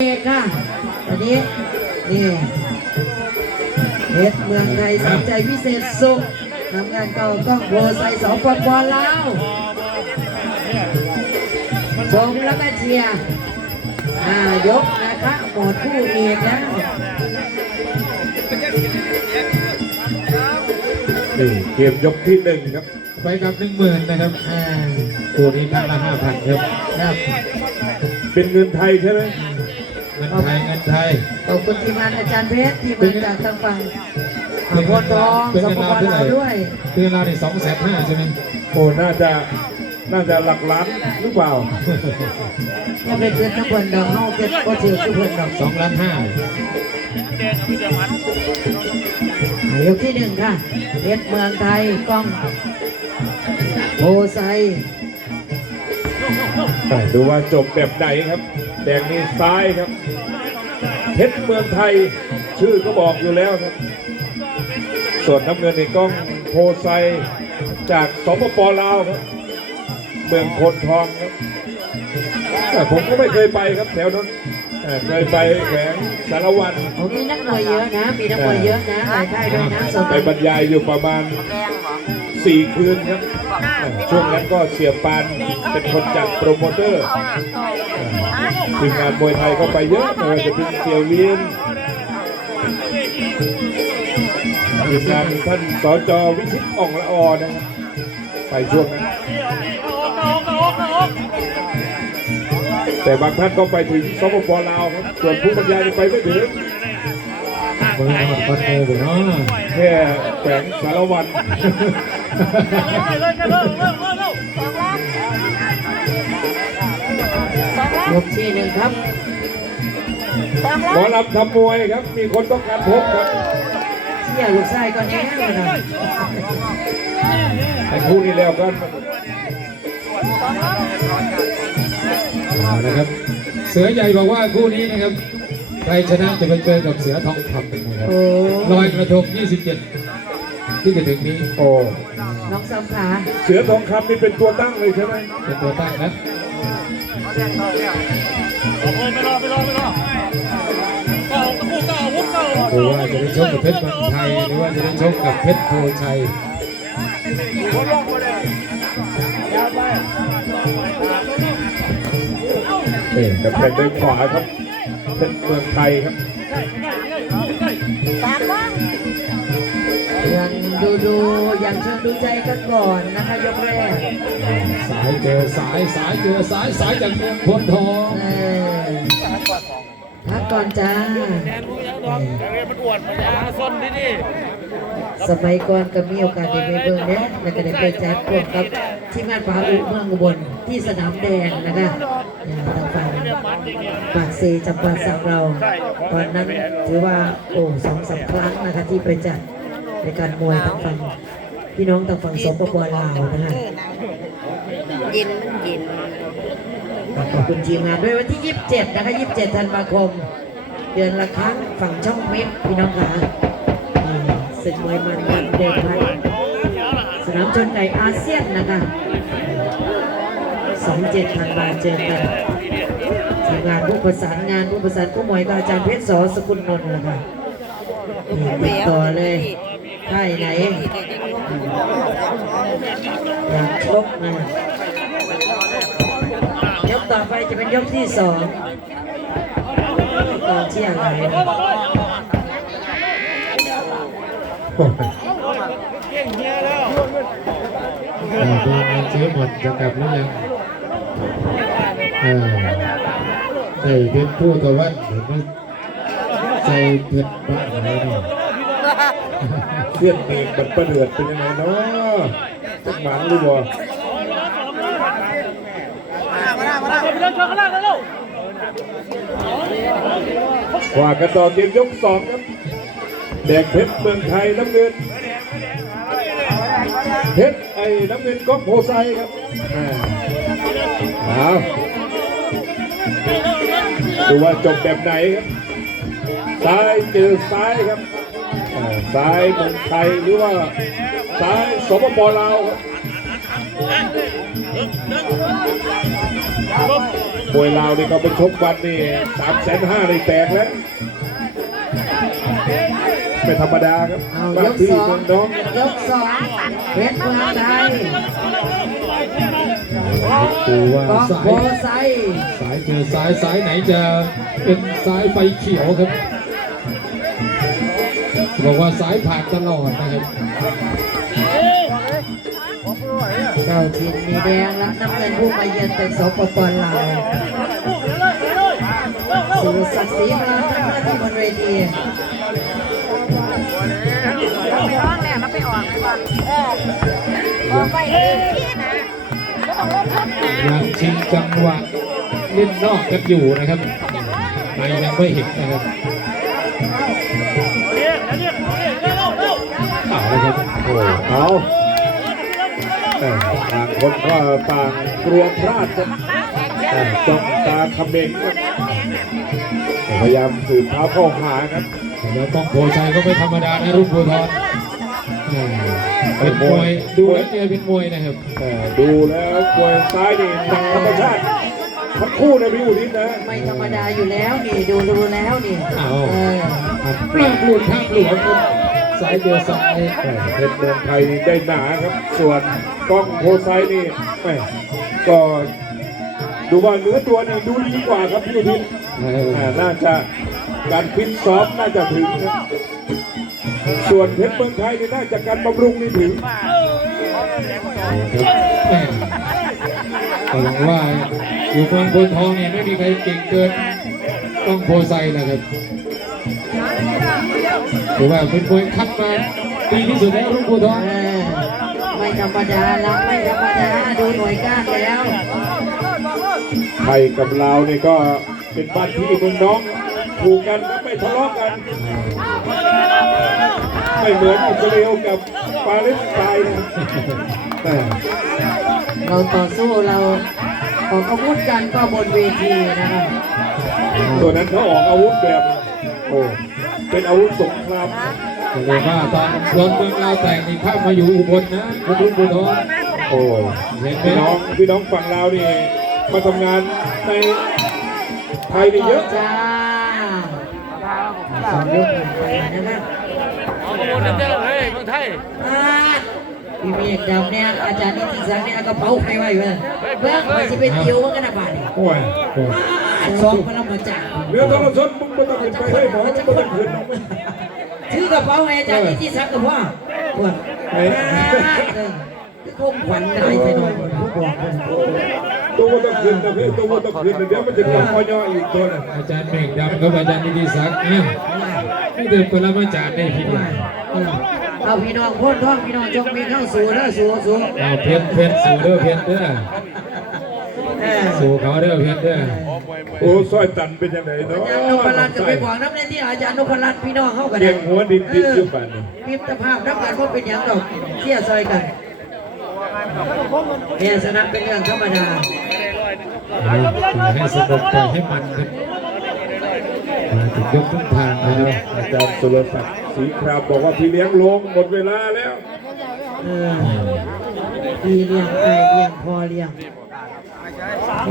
เอกค่ะวันนี้นี่เพชรเมืองไทยสนใจพิเศษสุขทำงานเก่ากล้องโบไซสองปปลาวชมแล้วก็เชียร์อ่ายกนะคะหมดคู่เอกแล้วนี่เกมยกที่หนึ่งครับ ไปกับหนึ่งหมื่นนะครับอ่าคู่นี้ท่านละห้าพันครับ ครับ เป็นเงินไทยใช่ไหม เงินไทยเงินไทยขอบคุณทีมงานอาจารย์เพชรที่มาจากทางฝั่งอ่าพนทองเป็นสเงินปลาวปเท่าไหลาร่วด้วยคือเราเนี่ยสองแสนห้าใช่ไหมโอ้น่าจะน่าจะหลักล้านหรือเปล่าก็เป็นเพื่อนทุกคนดอกเฮาเป็นก็ถือทุกคนดอกสองล้านห้าอ่ายกที่หนึ่งค่ะเพชรเมืองไทยกล้องโบไซอะดูว่าจบแบบไหนครับแดงนี่ซ้ายครับเพชรเมืองไทยชื่อก็บอกอยู่แล้วครับ ส่วนน้ำเงินในกล้องโพไซจากสปปลาวครับเมืองพลทองครับแต่ผมก็ไม่เคยไปครับแถวนั้นอ่าเคยไปแขวงสารวันผมมีนักมวยเยอะนะ มีนักมวยเยอะนะหลายค่ายด้วยนะสมไปบรรยายอยู่ประมาณ สี่คืนครับอ่าช่วงนั้นก็เสียปานเป็นคนจัดโปรโมเตอร์อ่าทีมงานมวยไทยก็ไปเยอะไม่ว่าจะเป็นเซียวเลียนทีมงานท่านสจวิชิตอ่องละออนะครับไปช่วงนั้นแต่บางท่านก็ไปถึงสปปลาวครับส่วนผู้บรรยายยังไปไม่ถึงบริหารปันโอบุเนาะแค่แขวงสารวัน ยกที่หนึ่งครับหมอลำทำมวยครับ มีคนต้องการพบครับเที่ยวลูกไส้ก็แน่เลยนะไอ้คู่นี้แล้วกันเอานะครับ เสือใหญ่บอกว่าคู่นี้นะครับใครชนะจะไปเจอกับเสือทองคำนะครับโอ้ลอยกระทง27 ที่จะถึงนี้ โอ้ น้องสำขาเสือทองคำนี่เป็นตัวตั้งเลยใช่ไหมเป็นตัวตั้งนะหรือว่าจะได้ชกกับเพชรเมืองไทยหรือว่าจะได้ชกกับเพชรโพชัยนี่กับแผ่นด้วยขวาครับเป็นเมืองไทยครับยัง ดูดูยังเชิญดูใจกันก่อนนะคะยกแรกสายเจอสายสายเจอสายสายจากเมืองพลทองพักก่อนจ้ามันอวดมันยาซนที่นี่สมัยก่อนก็มีโอกาสได้ไปเบิ่งเนี่ยแล้วก็ได้ไปจัดพวกกับที่งานปาอุเมืองอุบลที่สนามแดงนะคะอย่างทางฝั่งปากเซจำปาสักเรา ตอนนั้นถือว่าโอ้สองสามครั้งนะคะที่ไปจัด ในการมวยทางฝั่งพี่น้องทางฝั่งสปปลาวนะคะเย็นมันเย็นขอบคุณทีมงานด้วยวันที่ 27 นะคะ 27 ธันวาคม เดือนละครั้งฝั่งช่องเม็กพี่น้องค่ะอ่าศึกมวยมันวันเดิมพันสนามชนไก่อาเซียนนะคะ27ธันวาเจอกันทีมงานผู้ประสานงานผู้ประสานผู้มวยก็อาจารย์เพชรสอสกุลนนท์นะคะนี่ติดต่อเลย ค่ายไหนอยากชกนะยกต่อไปจะเป็นยกที่สองกอเชียร์อะไรนะเออดูงานเจ๊หมดจะกลับหรือยังเออได้เป็นผู้ตะวันหรือไม่เผ็ดบ้างอะไรเนี่ เพื่อนเองบัดประเดือดเป็นยังไงเนาะจะหมันหรือบ่ว่ากันต่อเกมยกสองครับแดงเพชรเมืองไทยน้ำเงินเพชรไอ้น้ำเงินก๊อกโพไซครับเอาดูว่าจบแบบไหนครับซ้ายเจอซ้ายครับ ซ้ายเมืองไทยหรือว่าซ้ายสปปลาวครับมวยลาวนี่เขาไปชกวันนี่สามแสนห้าในแตกแล้วไม่ธรรมดาครับบ้ายนกพี่สองเมืองน้องยกสองเพชรเมืองไทยดูว่ากองสายสายเจอสายสายไหนจะเป็นสายไฟเขียวครับ บอกว่าสายผ่านตลอดนะครับเจ้าถิ่นมีแดงและน้ำเงินผู้มาเยือนเป็นสปปลาวสุรศักดิ์ศรีมาทำหน้าที่บนเวทีเราไปร้องแล้วเราไปออกไปก่อนออกไปเองที่นะไม่ต้องลงทุนนะยังชิงจังหวะเล่นนอกกันอยู่นะครับไปยังไม่เห็นนะครับ เอาเลยครับโอ้เอาเออต่างคนก็ต่างกลัวพลาดครับเออจ้องตาเขม็งครับพยายามสืบเท้าเข้าหาครับแล้วต้องโพชัยก็ไม่ธรรมดานะรุ่นภูทรอ่าเป็นมวยดูแล้วเจอเป็นมวยนะครับดูแล้วมวยซ้ายนี่หนักธรรมชาติ ทั้งคู่นะพี่อุทิศนะ ไม่ธรรมดาอยู่แล้วนี่ดูดูแล้วนี่อ้าวเออปล้ำหลุดข้างหลวงครับสายเดียวสายเออเพชรเมืองไทยได้หนาครับ ส่วนกล้องโพไซนี่แหม่ก็ดูว่าเนื้อตัวนี่ดูดีกว่าครับพี่อุทิศเอออ่าน่าจะการฟิตซ้อมน่าจะถึงครับส่วนเพชรเมืองไทยนี่น่าจะการบำรุงนี่ถึงแม่ ก็หวังว่าอยู่เมืองพนทองเนี่ยไม่มีใครเก่งเกินต้องโพไซนะครับถือว่าเป็นมวยคัดมาดีที่สุดแล้วรุ่นภูทรเออไม่ธรรมดาละไม่ธรรมดาดูหน่วยก้านแล้วไทยกับลาวนี่ก็เป็นบ้านพี่เมืองน้องถูกกันนะไม่ทะเลาะกัน ไม่เหมือนอิสราเอลกับปาเลสไตน์นะแต่ เราต่อสู้เราออกอาวุธกันก็บนเวทีนะครับตัวนั้นเขาออกอาวุธแบบโอ้เป็นอาวุธสงครามก็เลยว่าตอนรถเมืองลาวแต่งนี่ข้ามมาอยู่อุบลนะรุ่นภูทรโอ้เห็นไหมพี่น้องพี่น้องฝั่งลาวนี่มาทำงานในไทยนี่เยอะจ้าสองยกไปนะครับเอาขบวนเต้นๆเฮ้ยเมืองไทยอ่า พี่เมฆดำเนี่ยอาจารย์นิติศักดิ์เนี่ยเอากระเป๋าใครไว้เว้ยเบิ้งไปสิเป็นติวมันกันนะบาดนี่โอ้ยโอ้สองพลังมาจากเรือโทรศัพท์มึงไม่ต้องขึ้นไปให้หมอมึงไม่ต้องขึ้นถือกระเป๋าให้อาจารย์นิติศักดิ์กับพ่อปวดเอ้ยคือคงขวัญได้ไปหน่อยผู้บอกคนตัวไม่ต้องขึ้นนะพี่ตัวไม่ต้องขึ้นนะเดี๋ยวมันจะกลับมอยออีกตัวนึงอาจารย์เมฆดำกับอาจารย์นิติศักดิ์เนี่ยไม่เดินปรมาจารย์ได้ที เดียวเอาพี่น้องพ่นท้องพี่น้องจงมีเข้าสู่เด้อสู่สู่เอาเพชรเพชรสู่เด้อเพชรเด้อเออสู่เขาเด้อเพชรเด้อโอ้ซอยตันเป็นยังไงเนาะอาจารย์นพรัตน์ก็ไปบอกน้ำในที่อาจารย์นพรัตน์พี่น้องเข้ากันเรียงหัวดินดินอยู่ป่านนี้มิตรภาพนับกันว่าเป็นอย่างดอกเที่ยซอยกันแพ้ชนะเป็นเรื่องธรรมดาให้สนุกใจให้มันครับมาถึงยกทุกทางนะครับ อาจารย์สุรศักดิ์ศรีครามบอกว่าพี่เลี้ยงลงหมดเวลาแล้วเออพี่เลี้ยงไอเลี้ยงพอเลี้ยง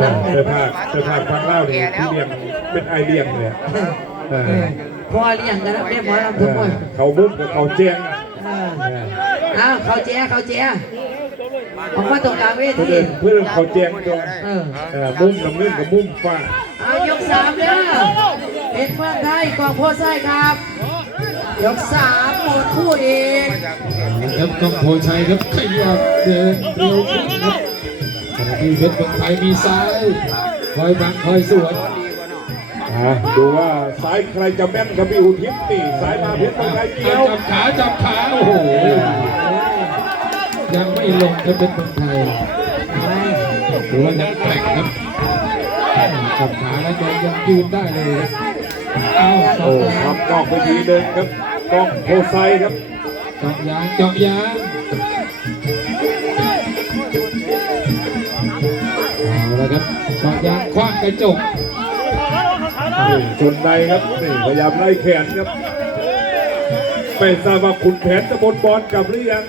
นับกันเสื้อผ้าเสื้อผ้าฟังเล่าเนี่ยพี่เลี้ยงเป็นไอเลี้ยงเลยอะเออเออพอเลี้ยงกันแล้วแม่หมอลำเอทุกอคนเขามุ้งกับเขาแจ้งเออเอออ้าวเขาแจ้เขาแจ้ออกมาตรงกลางเวเพื่ทีอนเพื่อนเขาแจ้งตัวเออเออมุ้งน้ำเงินกับมุ้งฟ้าเอายกสามเด้อ เป็นเมืองไทยกองโพไซครับ ยกสามหมดคู่เองครับต้องโพชัยครับขยับเดินเร็วขึ้นครับขณะที่เพชรเมืองไทยมีซ้ายคอยบังคอยสวนอะดูว่าซ้ายใครจะแม่นกับพี่อุทิศนี่ซ้ายมาเพชรเมืองไทยเกี่ยวจับขาจับขาโอ้โหยังไม่ลงครับเพชรเมืองไทยหรือว่ายังแกร่งครับจับขาแล้วยังยังยืนได้เลยครับเอาสอ โอ้งทำนอกไปทีเดินครับกล้องโพไซครับเจาะยางเจาะยางเอาละครับเจาะยางคว้างกระจกนี่ชนในครับนี่พยายามไล่แขนครับไม่ทราบว่าขุนแผนตะบนบอลกลับหรือยัง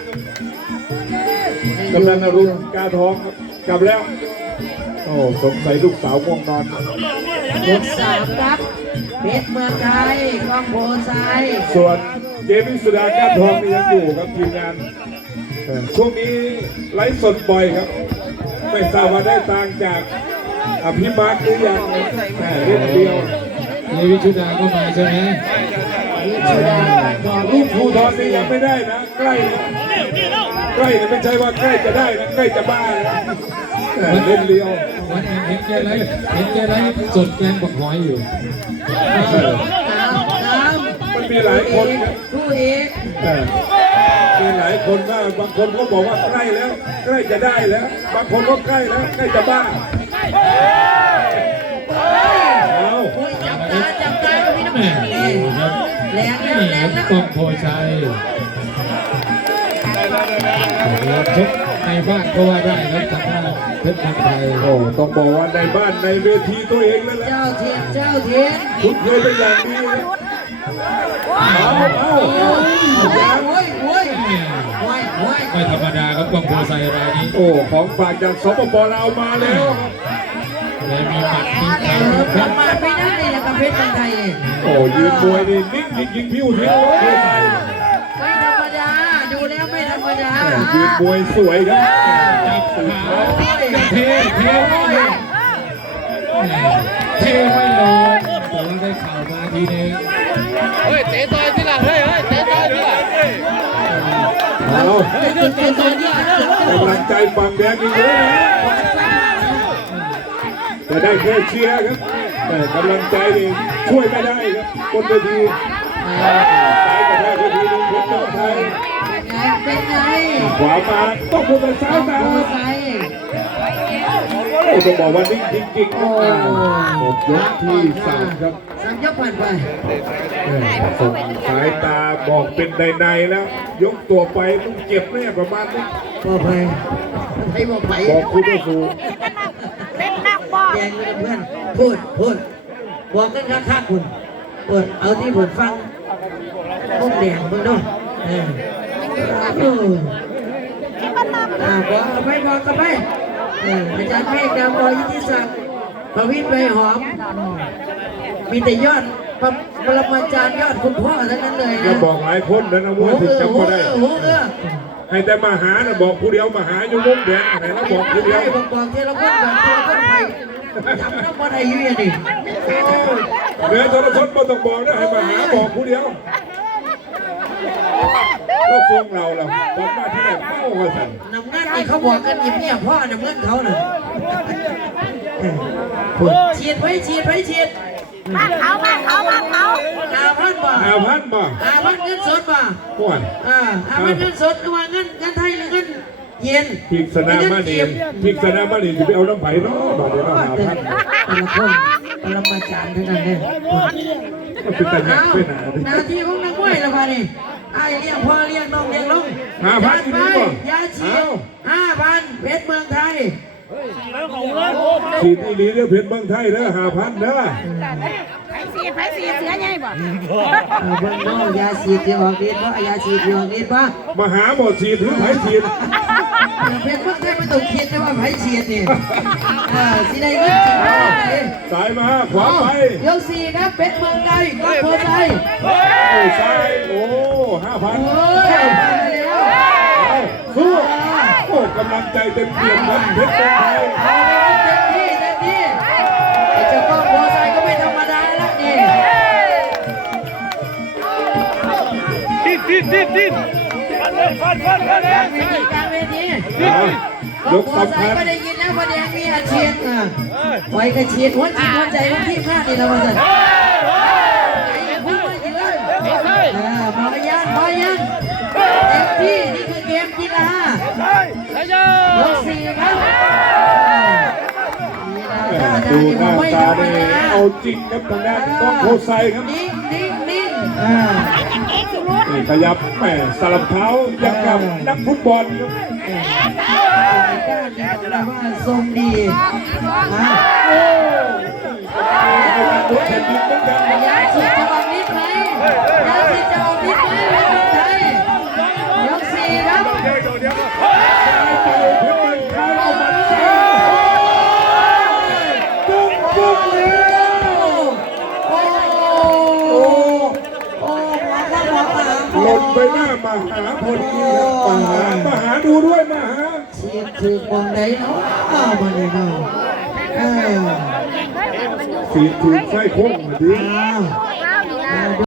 กำลังอรุณกาทองครับกลับแล้วกโอ้สงสัยลูกสาวง่วงนอนยกสามครับ เพชรเมืองไทยกองโพไซส่วนเจมิสุดาก้านทองนี่ยังอยู่ครับทีมงานเออช่วงนี้ไลฟ์สดบ่อยครับ ไม่ทราบว่าได้ตังค์จากอภิมาร์คหรือยังแหม่เล่นเดียวนี่วิชุดาก็มาใช่ไหมวิชุดาบอกลูลูกกภูผู้ททรอนนี่ยังไม่ได้นะ ใกล้นะใกล้นะไม่ใช่ว่าใกล้จะได้นะใกล้จะบ้านะ แหม่เล่นเดียววันเห็นเห็นแกไรเห็นแกไรสดแกงบักหอยอยู่เออตามตามมันมีหลายคนครับคู่เอกเออมีหลายคนว่าบางคนก็บอกว่าใกล้แล้วใกล้จะได้แล้ว บางคนก็ใกล้แล้วใกล้จะบ้าเอาโอ้ยจับตาจับตาก็มีน้ำแหม่มันนี่ดูครับแรงแล้วนี่แรครังบแล้วกองโพชัยเราชกในบ้านก็ว่าได้ครับทางด้านเพชรเมืองไทยโอ้ต้องบอกว่าในบ้านในเวทีตัวเองนั่นแหละเจ้าเทียนเจ้าเทียนคุณเคยเป็นอย่างดีนะเอาเอาโอ้เอายโอ้ยโอ้ยแหม่โอ้ยโอ้ยไม่ธรรมดาครับกองโพชัยรายนี้โอ้ของฝากจากสปปลาวมาแล้วเลยมีหมัดมีเอเข่าอมีปแข้ระงมาทไม่ได้เลยนะกับเพชรเมืองไทยเนี่ยโอ้ยืนมวยนี่นิ่งจริงๆพิ้วทิ้ง ยืนมวยสวยครับจับขาเทเทไม่ลงแหม่เทไม่ลงแต่ว่าได้เข่ามาทีนึงเฮ้ยเตะต่อยที่หลังเฮ้ยเฮ้ยเตะต่อยที่หลังเอาจุดจุดจุดนี้กำลังใจฝั่งแดงอีกเยอะนะแต่ได้แค่เชียร์ครับแต่กำลังใจนี่ช่วยไม่ได้ครับบนเวทีซ้ายกระแทกเวทีลุงพลเจ้าไทย เป็นไงขวามาต้องพูดแต่ซ้ายเป็นไงตาโอ้ไซโอ้ต้องบอกว่านิ่งจริงๆโอ้ครับหมดยกที่สามครับสามยกผ่านไปส่งสายตาบอกเป็นในๆแล้ว ยกตัวไปต้องเจ็บแน่ประมาณนี้พอไปให้บอกไปบอกคุณผู้สูเป็นนักบอกแดงเลยเพื่อนพูดพูดบอกกันคักๆคุณเปิดเอาที่ผมฟังพวกแดงมึงด้วยเออเอออ่าบอกกันไปบอกกันไปเอออาจารย์เมฆดาวบอยยิทธิศักดิ์ประวิตรใบหอม มีแต่ยอดปรปรมาจารย์ยอดคุณพ่อทั้งนั้นเลยก็นะบอกหลายคนนะนะโอ้ว่าโหถึงโอ้จำโหก็ได้โอ้โหเออให้แต่มาหานะบอกผู้เดียวมาหาอยู่มุมแดงไหนแล้วบอกผู้เดียวบอกบอกเทละคนบอกเทละคนไปจำน้ำมันอายุยังนี่โอ้เหนือโทรทัศน์ไม่ต้องบอกนะให้มาหาบอกผู้เดียว แล้วฟวงเราล่ะตอนหน้าที่ไหนเป้าว่าสั่นน้ำเงินนี่เขาบอกกันยิ้มเนี่ยพ่อน้ำเงินเขาน่ะพูดฉีดไว้ฉีดไว้ฉีดบ้านเขาบ้านเขาบ้านเขาอาพันบ่หาพันบ่อาพันเงินสดบ่ก่อนอ่าอาพันเงินสดก็ว่าเงินเงินไทยหรือเงินเย็นพิกสนามมาเนียนพิกสนามมาเนียนจะไปเอาน้ำไผ่เนาะบาดเดี๋ยวเราหาแต่พันแต่ละคนปรมาจารย์ทั้งนั้นเลยก็เป็นแต่หนักเอาเป็นหนาหน้าที่ของนักมวยแล้วมานี่ ไอ้เลี้ยงพ่อเลี้ยงน้องเลี้ยงลุงห้าพันจัดที่ไปนี่บ่ยาฉีดเอาห้าพันเพชรเมือง ไทยฉีดอีหลีเด้อเพียนเมืองไทยเด้อหาพันเด้อไผ่สีไผ่สีเสือใหญ่บ่เอาเบิ่งเนาะยาฉีดที่ออกฤทธิ์บ่ยาฉีดที่ออกฤทธิ์บ่มาหาหมดฉีดหรือไผ่ฉีดเพชรเมืองไทยไม่ต้องคิดนะว่าไผฉีดนี่เออสิได้เงินจริงบ่ได้สายมาขวาไปยกสี่ครับเพชรเมืองไทยก็โพไทยโอ้ซ้ายโอ้ห้าพัน โอ้ยมาแล้ว สู้โอ้กำลัง ใจเต็มเปี่ยมครับเพชรเมืองไทยเอาเลยเต็มที่เต็มที่ไอ้เจ้าก้องโพไทยก็ไม่ธรรมดาแล้วนี่ดิ้นดิ้นดิ้นดิ้นฟันฟันฟันฟันกลางเวทีกลางเวทีอะยกโพไทสำยคัญก็ได้ยินแล้วว่าแดงมีอาเชียนอะไว้กระเชียนหัวจิตหัวใจของที่พลาดนี่แล้วว่าจะ สี่ครับดูหน้าตาเนี่ยเอาจริงครับทางด้านกล้องโพไซครับนิ่งนิ่งนิ่งอ่านี่ขยับแหม่สลับเท้ายังกับนักฟุตบอลครับกล้าที่บอกเลยว่าทรงดีอะเอาการดูแผ่นดินเหมือนกันยาฉีจะออกฤทธิ์ไหมยาฉีดจะออกฤทธิ์ไหม ไปหน้ามาหาพอดีครับมาหามาหาดูด้วยมาหาเชียร์ถึงมองใดเนาะมาเลยเนาะเออสีถูกไส้โค้งมาดี